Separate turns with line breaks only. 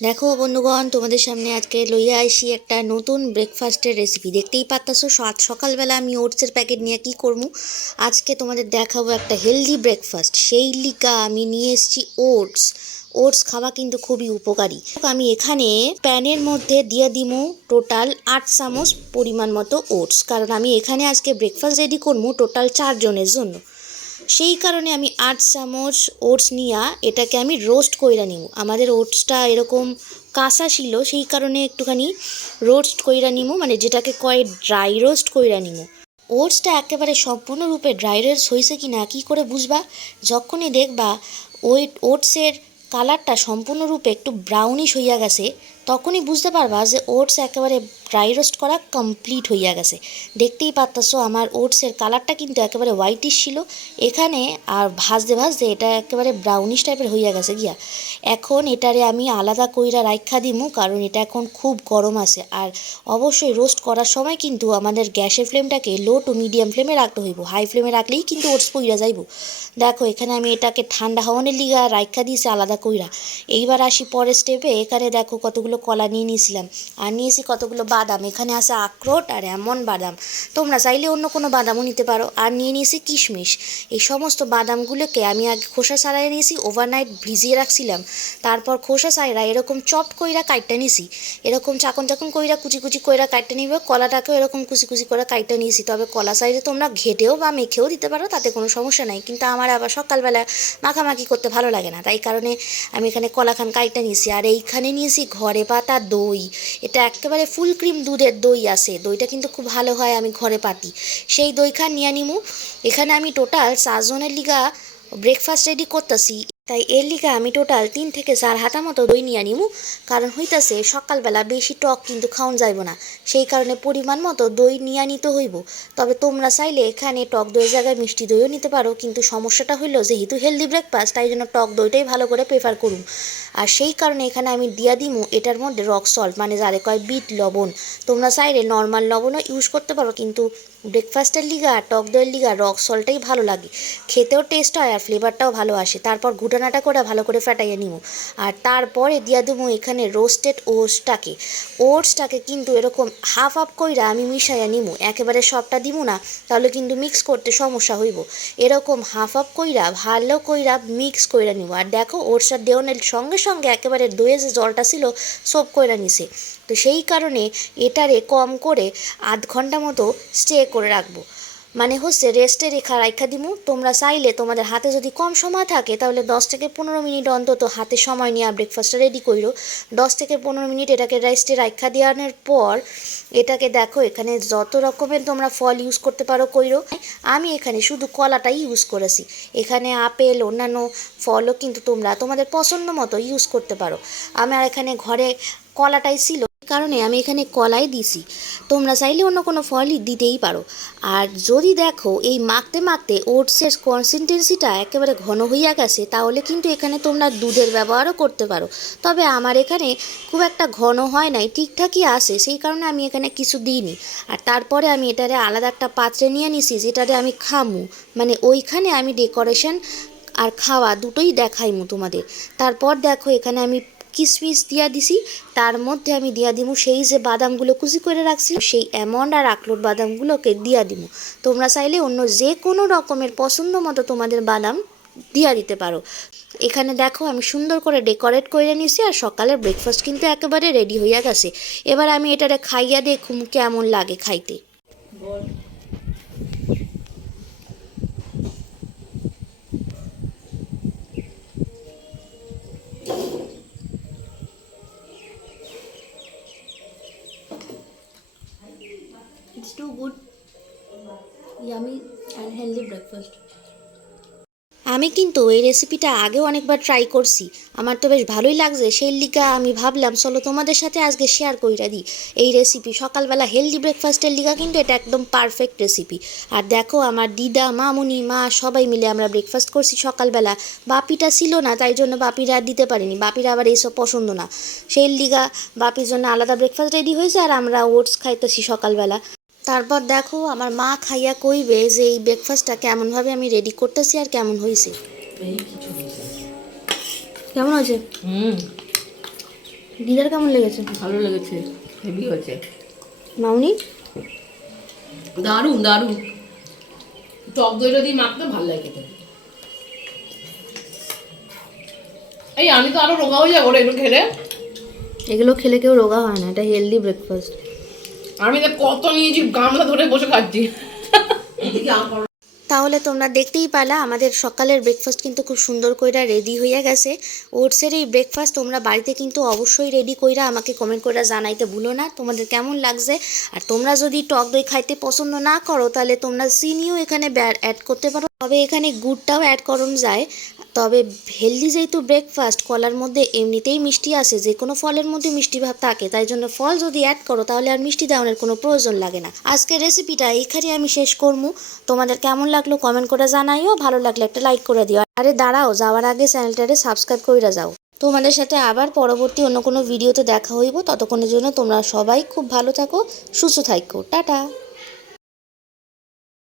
দেখো বন্ধুগণ, তোমাদের সামনে আজকে লইয়া আইসি একটা নতুন ব্রেকফাস্টের রেসিপি দেখতেই পারতাছো, সাত সকালবেলা আমি ওটসের প্যাকেট নিয়ে কি করব? আজকে তোমাদের দেখাবো একটা হেলদি ব্রেকফাস্ট সেই লিকা আমি নিয়ে এসেছি ওটস ওটস খাওয়া কিন্তু খুবই উপকারী। আমি এখানে প্যানের মধ্যে দিয়ে দিমু টোটাল আট চামচ পরিমাণ মতো ওটস কারণ আমি এখানে আজকে ব্রেকফাস্ট রেডি করব টোটাল চারজনের জন্য। সেই কারণে আমি আট চামচ ওটস নিয়া এটাকে আমি রোস্ট কইরা নিব আমাদের ওটসটা এরকম কাঁচা ছিল, সেই কারণে একটুখানি রোস্ট কইরা নিব মানে যেটাকে কয় ড্রাই রোস্ট কইরা নিব ওটসটা একেবারে সম্পূর্ণরূপে ড্রাই রোস্ট হয়েছে কি না কী করে বুঝবা? যখনই দেখবা ওই ওটসের কালারটা সম্পূর্ণরূপে একটু ব্রাউনিশ হইয়া গেছে তখনই বুঝতে পারবা যে ওটস একেবারে ড্রাই রোস্ট করা কমপ্লিট হইয়া গেছে। দেখতেই পারতাছো আমার ওটসের কালারটা কিন্তু একেবারে হোয়াইটিশ ছিল। এখানে আর ভাজতে ভাজতে এটা একেবারে ব্রাউনিশ টাইপের হইয়া গেছে গিয়া। এখন এটারে আমি আলাদা কইরা রাইখা দিমু, কারণ এটা এখন খুব গরম আছে। আর অবশ্যই রোস্ট করার সময় কিন্তু আমাদের গ্যাসের ফ্লেমটাকে লো টু মিডিয়াম ফ্লেমে রাখতে হইব। হাই ফ্লেমে রাখলেই কিন্তু ওটস পইরা যাইব। দেখো, এখানে আমি এটাকে ঠান্ডা হওয়ানোর লিগা রাইখা দিয়েছি আলাদা কইরা। এইবার আসি পরের স্টেপে এখানে দেখো কতগুলো কলা নিয়ে নিয়েছিলাম। আর নিয়েছি কতগুলো বাদাম। এখানে আছে আখরোট আর এমন বাদাম। তোমরা চাইলে অন্য কোনো বাদামও নিতে পারো। আর নিয়ে নিয়েছি কিশমিশ। এই সমস্ত বাদামগুলোকে আমি আগে খোসা ছাড়াই নিয়েছি ওভারনাইট ভিজিয়ে রাখছিলাম। তারপর খোসা ছাড়া এরকম চপ কইরা কাইটটা নিয়েছি এরকম চাকন চাকন কইরা, কুচি কুচি কইরা কাইটটা নিবে, কলাটাকেও এরকম কুচি কুচি করে কাইটটা নিয়েছি। তবে কলা সাইডে তোমরা ঘেটেও বা মেখেও দিতে পারো, তাতে কোনো সমস্যা নাই। কিন্তু আমার আবার সকালবেলা মাখামাখি করতে ভালো লাগে না। তাই কারণে আমি এখানে কলাখান কাইটটা নিয়েছি। আর এইখানে নিয়েছি ঘরে পাতা দই, এটা একেবারে ফুল ক্রিম দুধের দই আসে দইটা কিন্তু খুব ভালো হয় আমি ঘরে পাতি। সেই দই খান নিয়ে নিমু। এখানে আমি টোটাল চারজনের লিগা ব্রেকফাস্ট রেডি করতেছি। তাই এর লিগা আমি টোটাল তিন থেকে চার হাতা মতো দই নিয়ে নিমু। কারণ হইতাছে, সকালবেলা বেশি টক কিন্তু খাওয়ান যাইব না। সেই কারণে পরিমাণ মতো দই নিয়ে নিতে হইব। তবে তোমরা চাইলে এখানে টক দইয়ের জায়গায় মিষ্টি দইও নিতে পারো, কিন্তু সমস্যাটা হইল যেহেতু হেলদি ব্রেকফাস্ট তাই জন্য টক দইটাই ভালো করে প্রেফার করুন। আর সেই কারণে এখানে আমি দিয়া দিমু, এটার মধ্যে রক সল্ট মানে যারে কয় বিট লবণ। তোমরা চাইলে নর্মাল লবণও ইউজ করতে পারো, কিন্তু ব্রেকফাস্টের লিগা, টক দইয়ের লিগা, রক সল্টটাই ভালো লাগে। খেতেও টেস্ট হয় আর ফ্লেভারটাও ভালো আসে। তারপর ঘুটানাটা করে ভালো করে ফেটাইয়ে নিব আর তারপরে দিয়া দেবো এখানে রোস্টেড ওটসটাকে ওটসটাকে কিন্তু এরকম হাফ হাফ কইরা আমি মিশাইয়া নিমু। একেবারে সবটা দিব না, তাহলে কিন্তু মিক্স করতে সমস্যা হইব। এরকম হাফ হাফ কইরা, ভালো কইরা মিক্স কইরা নিব আর দেখো ওটসটা দেওয়ানের সঙ্গে সঙ্গে একেবারে দইয়ে যে জলটা ছিল সব কইরা নিছে। তো সেই কারণে এটারে কম করে আধ ঘণ্টা মতো স্টে করে রাখব। মানে হচ্ছে রেস্টে রেখা রাখা দিমু, তোমরা চাইলে তোমাদের হাতে যদি কম সময় থাকে তাহলে দশ থেকে পনেরো মিনিট অন্তত হাতে সময় নিয়ে ব্রেকফাস্টটা রেডি করো দশ থেকে পনেরো মিনিট এটাকে রেস্টে রাখা দেওয়ানোর পর এটাকে দেখো এখানে যত রকমের তোমরা ফল ইউজ করতে পারো কইরো। আমি এখানে শুধু কলাটাই ইউজ করেছি। এখানে আপেল, অন্যান্য ফলও কিন্তু তোমরা তোমাদের পছন্দ মতো ইউজ করতে পারো। আমার এখানে ঘরে কলাটাই ছিল কারণে আমি এখানে কলাই দিছি। তোমরা চাইলে অন্য কোনো ফলই দিতেই পারো। আর যদি দেখো এই মাখতে মাখতে ওটসের কনসিস্টেন্সিটা একেবারে ঘন হইয়া গেছে, তাহলে কিন্তু এখানে তোমরা দুধের ব্যবহারও করতে পারো। তবে আমার এখানে খুব একটা ঘন হয় নাই, ঠিকঠাকই আসে সেই কারণে আমি এখানে কিছু দিইনি। আর তারপরে আমি এটারে আলাদা একটা পাত্রে নিয়ে নিছি, যেটারে আমি খামু। মানে ওইখানে আমি ডেকোরেশন আর খাওয়া দুটোই দেখাইমু তোমাদের। তারপর দেখো এখানে আমি কিশমিশ দিয়া দিছি, তার মধ্যে আমি দিয়া দিমু সেই যে বাদামগুলো কুচি করে রাখছি সেই অ্যামন্ড আর আখরোট বাদামগুলোকে দিয়া দিমু। তোমরা চাইলে অন্য যে কোনো রকমের পছন্দ মতো তোমাদের বাদাম দিয়া দিতে পারো। এখানে দেখো, আমি সুন্দর করে ডেকোরেট করে নিছি আর সকালের ব্রেকফাস্ট কিন্তু একেবারে রেডি হইয়া গেছে। এবার আমি এটারে খাইয়া দেখুম কেমন লাগে খাইতে।
Breakfast.
আমি কিন্তু এই রেসিপিটা আগেও অনেকবার ট্রাই করছি। আমার তো বেশ ভালোই লাগছে, সেই লিগা আমি ভাবলাম, চলো তোমাদের সাথে আজকে শেয়ার কইরা দিই। এই রেসিপি সকালবেলা হেলদি ব্রেকফাস্টের লিগা কিন্তু এটা একদম পারফেক্ট রেসিপি আর দেখো, আমার দিদা, মামুনি, মা সবাই মিলে আমরা ব্রেকফাস্ট করছি সকালবেলা। বাপিটা ছিল না, তাই জন্য বাপিরা দিতে পারিনি। বাপিরা আবার এইসব পছন্দ না। সেই লিগা বাপির জন্য আলাদা ব্রেকফাস্ট রেডি হয়েছে, আর আমরা ওটস খাইতেছি সকালবেলা। তারপর দেখো আমার মা খাইয়া কইবে যে এই ব্রেকফাস্টটা কেমনভাবে আমি রেডি করতেছি আর কেমন হয়েছে
কেমন হয়েছে?
হুম।
দিদার কেমন লেগেছে?
ভালো লেগেছে হেভি হয়েছে।
মাউনি?
দারুণ দারুণ। টক দইটা দিয়ে মাখতে ভালো লাগে এই আমি তো আরও রোগা হয়ে যাব এগুলো খেলে।
এগুলো খেলে কেউ রোগা হয় না এটা হেলদি ব্রেকফাস্ট
আমি কত নিয়েছি গামলা ধরে বসে খাচ্ছি।
তাহলে তোমরা দেখতেই পালা, আমাদের সকালের ব্রেকফাস্ট কিন্তু খুব সুন্দর কইরা রেডি হয়ে গেছে। ওটসের এই ব্রেকফাস্ট তোমরা বাড়িতে কিন্তু অবশ্যই রেডি কইরা আমাকে কমেন্ট করে জানাইতে ভুলো না। তোমাদের কেমন লাগছে? আর তোমরা যদি টক দই খাইতে পছন্দ না করো, তাহলে তোমরা চিনিও এখানে অ্যাড করতে পারো। তবে এখানে গুড়টাও অ্যাড করন যায়। তবে হেলদি যেহেতু ব্রেকফাস্ট কলার মধ্যে এমনিতেই মিষ্টি আছে, যে কোনো ফলের মধ্যে মিষ্টি ভাব থাকে, তাই জন্য ফল যদি অ্যাড করো তাহলে আর মিষ্টি দেওয়ানোর কোনো প্রয়োজন লাগে না। আজকের রেসিপিটা এইখানে আমি শেষ করব তোমাদের কেমন লাগল কমেন্ট করে জানাইও, ভালো লাগলে একটা লাইক করে দিও। আরে দাঁড়াও, যাওয়ার আগে চ্যানেলটারে সাবস্ক্রাইব করে যাও। তোমাদের সাথে আবার পরবর্তী অন্য কোনো ভিডিওতে দেখা হইব, ততক্ষণের জন্য তোমরা সবাই খুব ভালো থাকো, সুস্থ থাকো টাটা!